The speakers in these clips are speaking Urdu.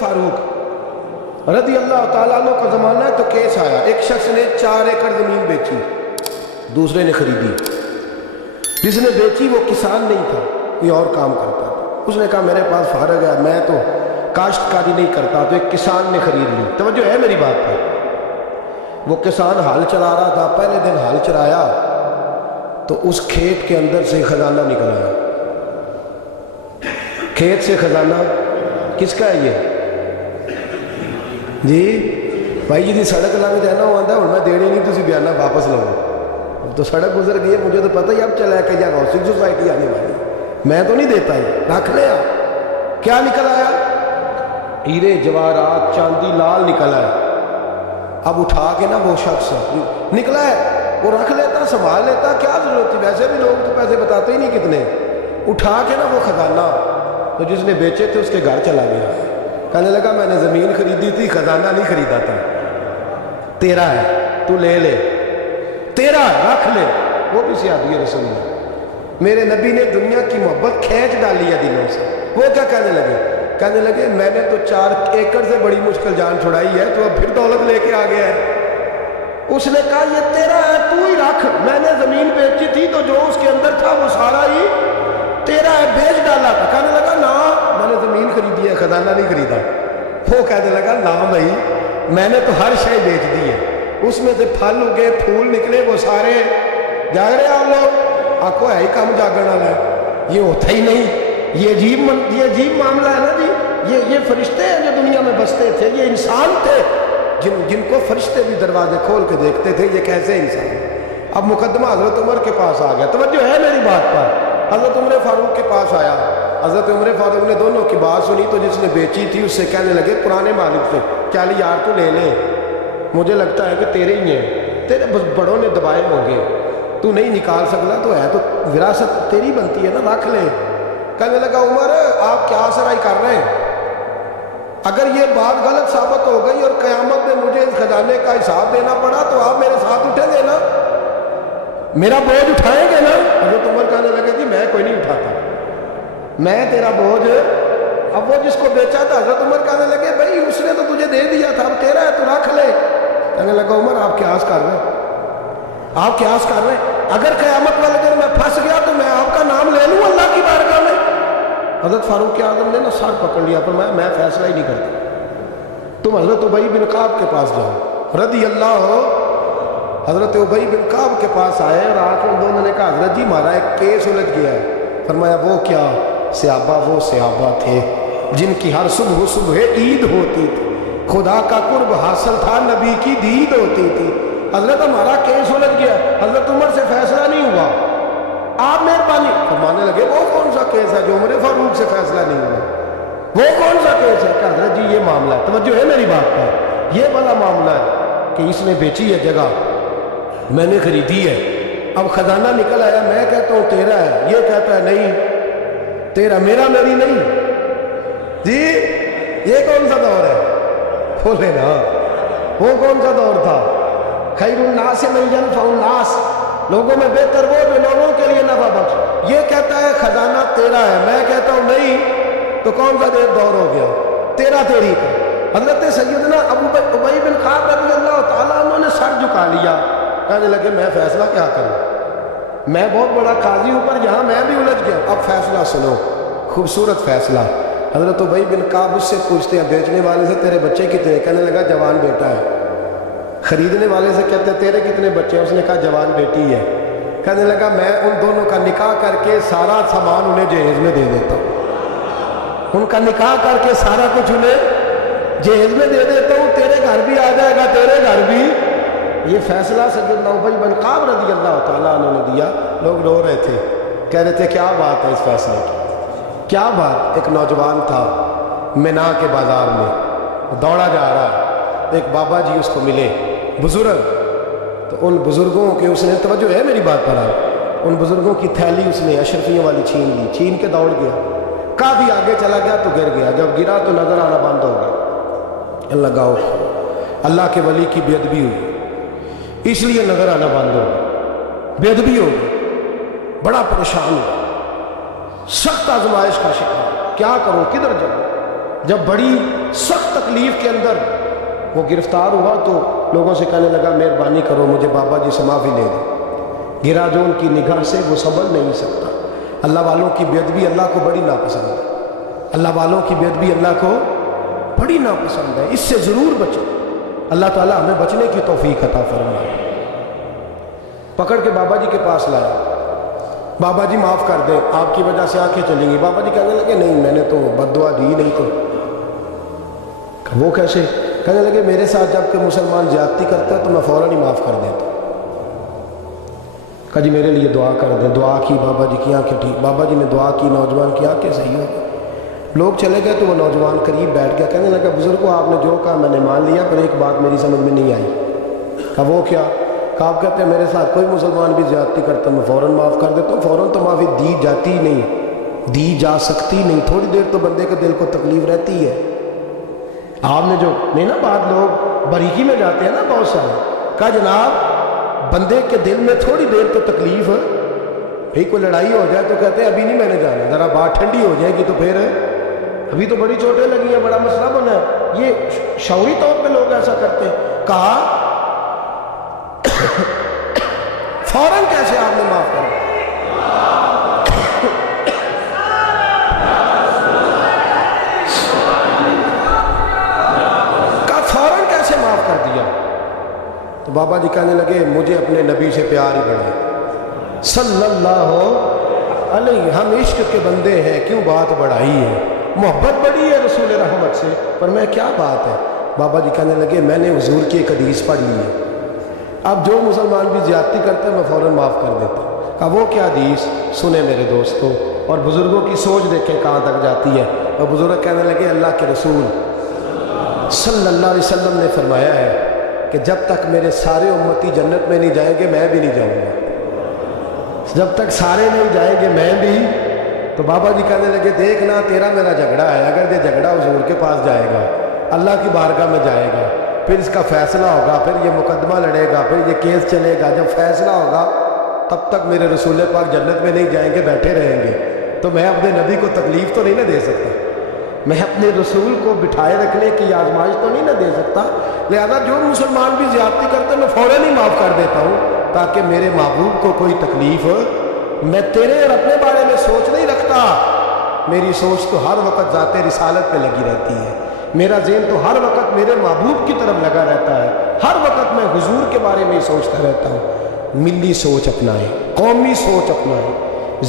فاروق رضی اللہ تعالیٰ عنہ کا زمانہ ہے تو کیس آیا، ایک شخص نے 4 ایکڑ زمین بیچی، دوسرے نے خریدی۔ جس نے بیچی وہ کسان نہیں تھا، کوئی اور کام کرتا تھا۔ اس نے کہا میرے پاس فارغ ہے، میں تو کاشتکاری نہیں کرتا، تو ایک کسان نے خرید لی۔ توجہ ہے میری بات پر؟ وہ کسان ہل چلا رہا تھا، پہلے دن ہل چلایا تو اس کھیت کے اندر سے خزانہ نکل آیا۔ کھیت سے خزانہ کس کا ہے یہ؟ جی بھائی جی سڑک لنگ جانا وہ آتا ہے میں دیڑی نہیں تھی بیانہ واپس لو، اب تو سڑک گزر گئی ہے، مجھے تو پتہ ہی اب چلا ہے کہ یا ہاؤسنگ سوسائٹی آنے والی، میں تو نہیں دیتا ہی، رکھ لیا۔ کیا نکل آیا؟ ہیرے جواہرات چاندی لال نکل آیا۔ اب اٹھا کے نا وہ شخص نکلا ہے وہ رکھ لیتا، سنبھال لیتا، کیا ضرورت تھی، ویسے بھی لوگ تو پیسے بتاتے ہی نہیں کتنے۔ اٹھا کے نا وہ خزانہ تو جس نے بیچے تھے اس کے گھر چلا گیا، کہنے لگا میں نے زمین خریدی تھی، خزانہ نہیں خریدا تھا، تیرا ہے، تو لے لے، تیرا ہے، رکھ لے۔ وہ بھی صحابی رسول اللہ، میرے نبی نے دنیا کی محبت کھینچ ڈالی ہے دلوں سے۔ وہ کیا کہنے لگے میں نے تو 4 ایکڑ سے بڑی مشکل جان چھڑائی ہے، تو اب پھر دولت لے کے آ گیا ہے۔ اس نے کہا یہ تیرا ہے، تو ہی رکھ، میں نے زمین بیچی تھی تو جو اس کے اندر تھا وہ سارا ہی تیرا ہے، بیچ ڈالا تھا۔ کہنے لگا نا میں نے زمین خریدی ہے، خزانہ نہیں خریدا۔ وہ کہنے لگا نا بھائی میں نے تو ہر شے بیچ دی ہے، اس میں سے پھل اگے پھول نکلے وہ سارے۔ جاگ رہے آپ لوگ؟ آپ کو ہے ہی کام جاگنے والا ہے، یہ ہوتا ہی نہیں، یہ عجیب معاملہ ہے نا جی۔ یہ فرشتے ہیں جو دنیا میں بستے تھے، یہ انسان تھے جن کو فرشتے بھی دروازے کھول کے دیکھتے تھے، یہ کیسے انسان ہے۔ اب مقدمہ حضرت عمر کے پاس آ گیا، توجہ ہے میری بات پر؟ حضرت عمر فاروق کے پاس آیا، حضرت عمر فاروق نے دونوں کی بات سنی تو جس نے بیچی تھی اس سے کہنے لگے پرانے مالک سے، چل یار تو لے لے، مجھے لگتا ہے کہ تیرے ہی ہیں، تیرے بڑوں نے دبائے ہوں گے، تو نہیں نکال سکتا، تو ہے تو وراثت تیری بنتی ہے نا، رکھ لے۔ کہنے لگا عمر آپ کیا سرائی کر رہے ہیں؟ اگر یہ بات غلط ثابت ہو گئی اور قیامت میں مجھے اس خزانے کا حساب دینا پڑا تو آپ میرے ساتھ اٹھیں گے نا، میرا بوجھ اٹھائیں گے نا؟ حضرت عمر کہنے لگے جی میں کوئی نہیں اٹھاتا، میں تیرا بوجھ۔ اب وہ جس کو بیچا تھا حضرت عمر کہنے لگے بھائی اس نے تو تجھے دے دیا تھا، اب تیرا ہے تو رکھ لے۔ کہنے لگا عمر آپ قیاس کر رہے ہیں، آپ قیاس کر رہے ہیں، اگر قیامت والے دن میں پھنس گیا تو میں آپ کا نام لے لوں اللہ کی بارگاہ میں؟ حضرت فاروق اعظم نے نا سر پکڑ لیا، پر میں فیصلہ ہی نہیں کرتا، تم حضرت ابی بن کعب کے پاس جاؤ رضی اللہ ہو۔ حضرت ابی بن کعب کے پاس آئے اور آ کے ان دونوں نے کہا حضرت جی ہمارا ایک کیس الجھ گیا ہے۔ فرمایا وہ کیا؟ وہ صحابہ تھے جن کی ہر صبح عید ہوتی تھی، خدا کا قرب حاصل تھا، نبی کی دید ہوتی تھی۔ حضرت ہمارا کیس الجھ گیا، حضرت عمر سے فیصلہ نہیں ہوا، آپ مہربانی فرمانے لگے وہ کون سا کیس ہے جو عمر فاروق سے فیصلہ نہیں ہوا؟ وہ کون سا کیس ہے؟ کہ حضرت جی یہ معاملہ ہے، توجہ ہے میری بات پر، یہ والا معاملہ ہے کہ اس نے بیچی ہے جگہ، میں نے خریدی ہے، اب خزانہ نکل آیا، میں کہتا ہوں تیرا ہے، یہ کہتا ہے نہیں تیرا، میرا میری نہیں۔ جی یہ کون سا دور ہے؟ بولے نا وہ کون سا دور تھا؟ خیر الناس من ينفع الناس، لوگوں میں بہتر وہ جو لوگوں کے لیے نفع بخش۔ یہ کہتا ہے خزانہ تیرا ہے، میں کہتا ہوں نہیں، تو کون سا دور ہو گیا؟ تیرا تیری کا۔ حضرت سیدنا ابی بن کعب رضی اللہ تعالیٰ عنہ نے سر جھکا لیا، کہنے لگے میں فیصلہ کیا کروں، میں بہت بڑا قاضی ہوں پر یہاں میں بھی الجھ گیا۔ اب فیصلہ سنو، خوبصورت فیصلہ۔ حضرت ابی بن کعب اس سے پوچھتے ہیں بیچنے والے سے تیرے بچے کتنے؟ کہنے لگا جوان بیٹا ہے۔ خریدنے والے سے کہتے ہیں تیرے کتنے بچے ہیں؟ اس نے کہا جوان بیٹی ہے۔ کہنے لگا میں ان دونوں کا نکاح کر کے سارا سامان انہیں جہیز میں دے دیتا ہوں، ان کا نکاح کر کے سارا کچھ انہیں جہیز میں دے دیتا ہوں، تیرے گھر بھی آ جائے گا، تیرے گھر بھی۔ یہ فیصلہ سیدنا ابی بن کعب رضی اللہ تعالیٰ عنہ نے دیا۔ لوگ رو رہے تھے، کہہ رہے تھے کیا بات ہے اس فیصلے کی، کیا بات۔ ایک نوجوان تھا مینا کے بازار میں دوڑا جا رہا ہے، ایک بابا جی اس کو ملے بزرگ، تو ان بزرگوں کے اس نے، توجہ ہے میری بات پر، ان بزرگوں کی تھیلی اس نے اشرفیوں والی چھین لی، چھین کے دوڑ گیا، کافی آگے چلا گیا تو گر گیا، جب گرا تو نظر آنا بند ہو گیا۔ لگاؤ اللہ کے ولی کی بے ادبی ہوئی، اس لیے نظر آنا بند ہو گیا، بے ادبی ہو گئی، بڑا پریشان ہوا، سخت آزمائش کا شکار، کیا کروں کدھر جاؤں۔ جب بڑی سخت تکلیف کے اندر وہ گرفتار ہوا تو لوگوں سے کہنے لگا مہربانی کرو مجھے بابا جی سے معافی لے دیں. گرا جو ان کی نگاہ سے وہ سنبھل نہیں سکتا. اللہ والوں کی بے ادبی اللہ کو بڑی ناپسند ہے. اللہ والوں کی بے ادبی اللہ کو بڑی ناپسند ہے. اس سے ضرور بچو. اللہ تعالیٰ ہمیں بچنے کی توفیق عطا فرمائے. پکڑ کے بابا جی کے پاس لایا. بابا جی معاف کر دیں, آپ کی وجہ سے آنکھیں چلیں گی. بابا جی کہنے لگے نہیں میں نے تو بد دعا دی نہیں. تو وہ کیسے؟ کہنے لگے میرے ساتھ جب کہ مسلمان زیادتی کرتا ہے تو میں فوراً ہی معاف کر دیتا ہوں. کہا جی میرے لیے دعا کر دیں. دعا کی, بابا جی کی آنکھیں ٹھیک. بابا جی نے دعا کی, نوجوان کی آنکھیں صحیح ہو گئی. لوگ چلے گئے تو وہ نوجوان قریب بیٹھ گیا. کہنے لگا بزرگو آپ نے جو کہا میں نے مان لیا, پر ایک بات میری سمجھ میں نہیں آئی. کہا وہ کیا؟ کہا آپ کہتے ہیں میرے ساتھ کوئی مسلمان بھی زیادتی کرتا میں فوراً معاف کر دیتا ہوں. فوراً تو معافی دی جاتی نہیں, دی جا سکتی نہیں. تھوڑی دیر تو بندے کے دل کو تکلیف رہتی ہے. آپ نے جو نہیں نا بات, لوگ باریکی میں جاتے ہیں نا بہت سارے. کہا جناب بندے کے دل میں تھوڑی دیر تو تکلیف ہے. بھئی کوئی لڑائی ہو جائے تو کہتے ہیں ابھی نہیں میں نے جانا, ذرا بات ٹھنڈی ہو جائے گی تو پھر ابھی تو بڑی چوٹیں لگی ہیں, بڑا مسئلہ بنا ہے. یہ شعوری طور پہ لوگ ایسا کرتے ہیں. کہا فوراً کیسے آپ نے معاف کر دیا؟ فوراً کیسے معاف کر دیا؟ تو بابا جی کہنے لگے مجھے اپنے نبی سے پیار ہی بڑھا صلی اللہ علیہ. ہم عشق کے بندے ہیں, کیوں بات بڑھائی ہے, محبت بڑی ہے رسول رحمت سے, پر میں کیا بات ہے. بابا جی کہنے لگے میں نے حضور کی ایک حدیث پڑھ لی ہے, اب جو مسلمان بھی زیادتی کرتے ہیں میں فوراً معاف کر دیتا ہوں. کہا وہ کیا حدیث؟ سنیں میرے دوستوں, اور بزرگوں کی سوچ دیکھیں کہاں تک جاتی ہے. اور بزرگ کہنے لگے اللہ کے رسول صلی اللہ علیہ وسلم نے فرمایا ہے کہ جب تک میرے سارے امتی جنت میں نہیں جائیں گے میں بھی نہیں جاؤں گا. جب تک سارے نہیں جائیں گے میں بھی. تو بابا جی کہنے لگے دیکھنا تیرا میرا جھگڑا ہے, اگر یہ جھگڑا حضور کے پاس جائے گا, اللہ کی بارگاہ میں جائے گا, پھر اس کا فیصلہ ہوگا, پھر یہ مقدمہ لڑے گا, پھر یہ کیس چلے گا, جب فیصلہ ہوگا تب تک میرے رسول پاک جنت میں نہیں جائیں گے, بیٹھے رہیں گے. تو میں اپنے نبی کو تکلیف تو نہیں نہ دے سکتا, میں اپنے رسول کو بٹھائے رکھنے کی آزمائش تو نہیں نہ دے سکتا. لہذا جو مسلمان بھی زیادتی کرتے میں فوراً ہی معاف کر دیتا ہوں تاکہ میرے محبوب کو کوئی تکلیف. میں تیرے اور اپنے بارے میں سوچ نہیں رکھتا, میری سوچ تو ہر وقت ذات رسالت پہ لگی رہتی ہے. میرا ذہن تو ہر وقت میرے محبوب کی طرف لگا رہتا ہے. ہر وقت میں حضور کے بارے میں ہی سوچتا رہتا ہوں. ملی سوچ اپنائیں, قومی سوچ اپنائیں.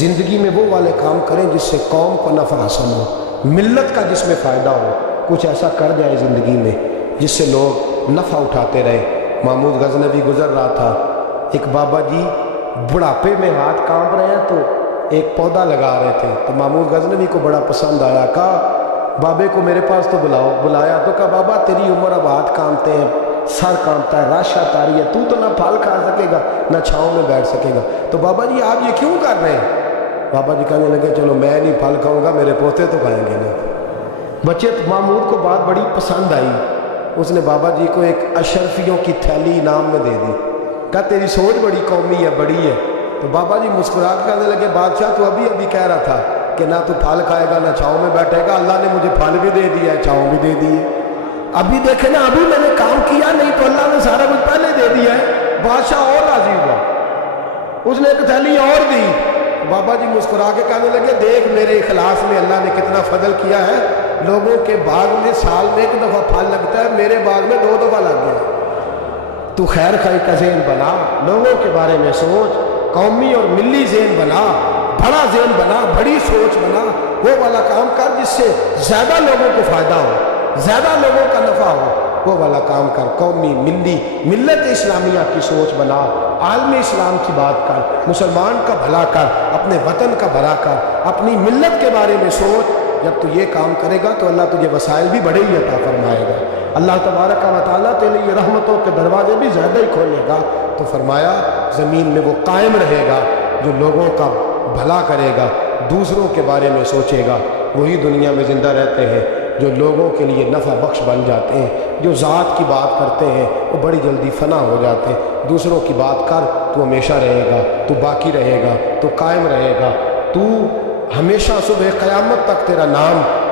زندگی میں وہ والے کام کریں جس سے قوم کو نفع حاصل ہو, ملت کا جس میں فائدہ ہو. کچھ ایسا کر جائے زندگی میں جس سے لوگ نفع اٹھاتے رہے. محمود غزنوی گزر رہا تھا, ایک بابا جی بڑھاپے میں ہاتھ کانپ رہے ہیں تو ایک پودا لگا رہے تھے. تو محمود غزنوی کو بڑا پسند آیا. کہا بابے کو میرے پاس تو بلاؤ. بلایا تو کہا بابا تیری عمر اب ہاتھ کانپتے ہیں, سر کانپتا ہے, رش آتا رہی ہے, تو نہ پھل کھا سکے گا نہ چھاؤں میں بیٹھ سکے گا. تو بابا جی آپ یہ کیوں کر رہے ہیں؟ بابا جی کہنے لگے چلو میں نہیں پھل کھاؤں گا, میرے پوتے تو کھائیں گے نا. بچے محمود کو بات بڑی پسند آئی. اس نے بابا جی کو ایک اشرفیوں کی تھیلی انعام میں دے دی. کہا تیری سوچ بڑی قومی ہے, بڑی ہے. تو بابا جی مسکرا کے کہنے لگے بادشاہ تو ابھی کہہ رہا تھا کہ نہ تو پھل کھائے گا نہ چھاؤں میں بیٹھے گا, اللہ نے مجھے پھل بھی دے دیا ہے, چھاؤں بھی دے دی ہے. ابھی دیکھیں نا, ابھی میں نے کام کیا نہیں تو اللہ نے سارا کچھ پہلے دے دیا ہے. بادشاہ اور راضی ہوا, اس نے ایک تھیلی اور دی. بابا جی مسکرا کے کہنے لگے دیکھ میرے اخلاص میں اللہ نے کتنا فضل کیا ہے. لوگوں کے باغ میں سال میں ایک دفعہ پھل لگتا ہے, میرے باغ میں 2 دفعہ لگ گیا. تو خیر خائی کا ذہن بنا, لوگوں کے بارے میں سوچ, قومی اور ملی ذہن بنا, بڑا ذہن بنا, بڑی سوچ بنا. وہ والا کام کر جس سے زیادہ لوگوں کو فائدہ ہو, زیادہ لوگوں کا نفع ہو. وہ والا کام کر. قومی ملی ملت اسلامیہ کی سوچ بنا, عالم اسلام کی بات کر, مسلمان کا بھلا کر, اپنے وطن کا بھلا کر, اپنی ملت کے بارے میں سوچ. جب تو یہ کام کرے گا تو اللہ تجھے وسائل بھی بڑے ہی عطا فرمائے گا. اللہ تبارک و تعالیٰ تیرے لیے رحمتوں کے دروازے بھی زیادہ ہی کھولے گا. تو فرمایا زمین میں وہ قائم رہے گا جو لوگوں کا بھلا کرے گا, دوسروں کے بارے میں سوچے گا. وہی دنیا میں زندہ رہتے ہیں جو لوگوں کے لیے نفع بخش بن جاتے ہیں. جو ذات کی بات کرتے ہیں وہ بڑی جلدی فنا ہو جاتے ہیں. دوسروں کی بات کر, تو ہمیشہ رہے گا, تو باقی رہے گا, تو قائم رہے گا, تو ہمیشہ صبح قیامت تک تیرا نام